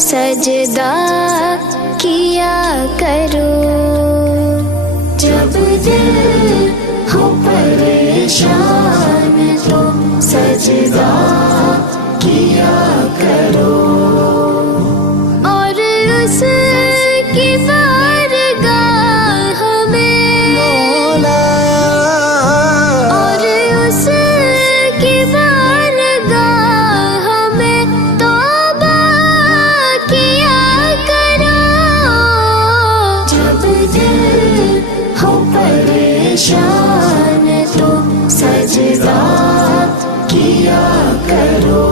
सजदा किया करो। जब दिल हो परेशान तो सजदा किया करो। और उसकी बारगाह में मौला, और उसकी बारगाह में तौबा किया करो। जब दिल हो परेशान तो सजदा किया करो।